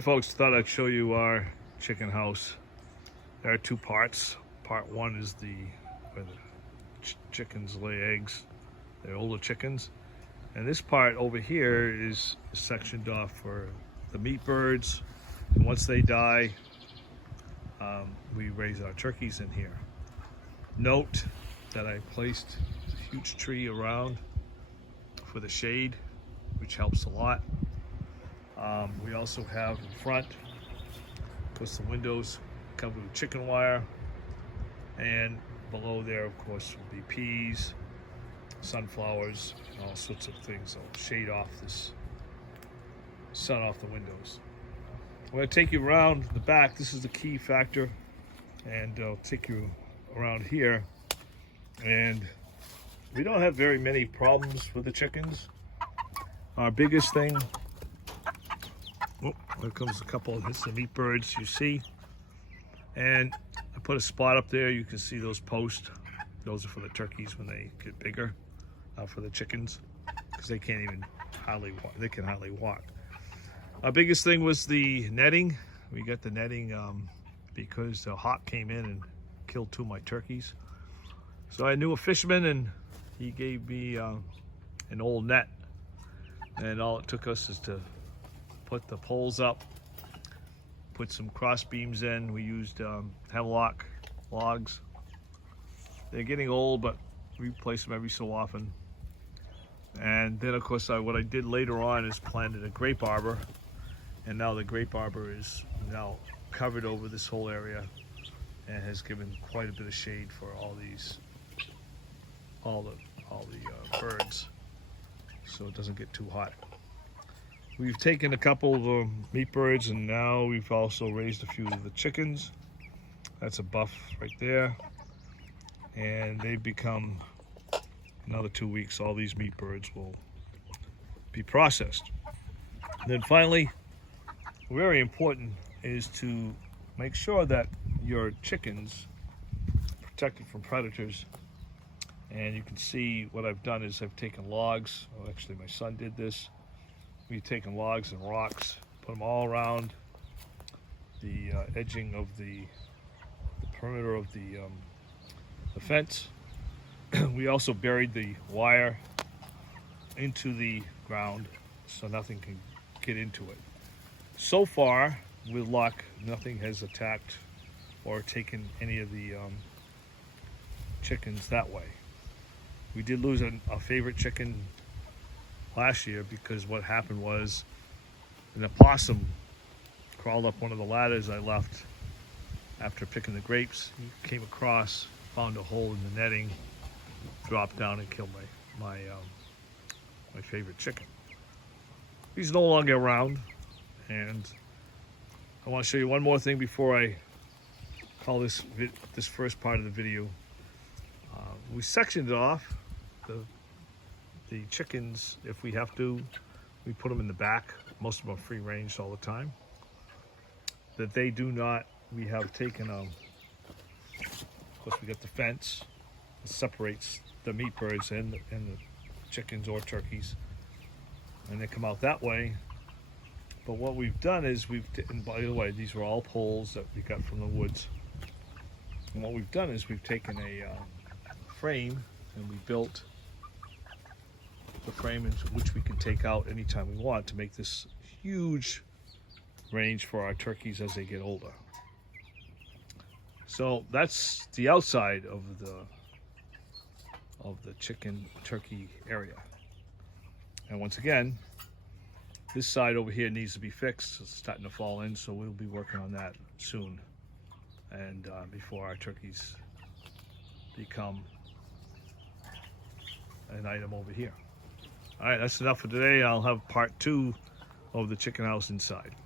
Folks, thought I'd show you our chicken house. There are two parts. Part one is where the chickens lay eggs. They're older chickens. And this part over here is sectioned off for the meat birds. And once they die, we raise our turkeys in here. Note that I placed a huge tree around for the shade, which helps a lot. We also have in front, of course, the windows covered with chicken wire, and below there, of course, will be peas, sunflowers, and all sorts of things that'll shade off this sun off the windows. I'm going to take you around the back. This is the key factor, and I'll take you around here. And we don't have very many problems with the chickens. Our biggest thing, there comes a couple of the meat birds you see. And I put a spot up there. You can see those posts. Those are for the turkeys when they get bigger, for the chickens, because they can't even hardly walk. They can hardly walk. Our biggest thing was the netting. We got the netting because the hawk came in and killed two of my turkeys. So I knew a fisherman, and he gave me an old net. And all it took us is to put the poles up, put some cross beams in. We used hemlock logs. They're getting old, but we replace them every so often. And then, of course, what I did later on is planted a grape arbor, and now the grape arbor is now covered over this whole area and has given quite a bit of shade for all the birds, so it doesn't get too hot. We've taken a couple of the meat birds, and now we've also raised a few of the chickens. That's a buff right there. And they've become, another 2 weeks, all these meat birds will be processed. And then finally, very important is to make sure that your chickens are protected from predators. And you can see what I've done is I've taken logs. Well, actually, my son did this. We've taken logs and rocks, put them all around the edging of the perimeter of the fence. We also buried the wire into the ground so nothing can get into it. So far, with luck, nothing has attacked or taken any of the chickens that way. We did lose a favorite chicken last year because what happened was an opossum crawled up one of the ladders I left after picking the grapes. He came across, found a hole in the netting, dropped down and killed my favorite chicken. He's no longer around, and I want to show you one more thing before I call this first part of the video. We sectioned it off. The chickens, if we have to, we put them in the back. Most of them are free range all the time. That they do not, we have taken, of course we got the fence that separates the meat birds and the chickens or turkeys. And they come out that way. But what we've done is and by the way, these were all poles that we got from the woods. And what we've done is we've taken a frame and we built the frame into which we can take out anytime we want to make this huge range for our turkeys as they get older. So that's the outside of the chicken turkey area. And once again, this side over here needs to be fixed. It's starting to fall in, so we'll be working on that soon, and before our turkeys become an item over here. All right, that's enough for today. I'll have part 2 of the chicken house inside.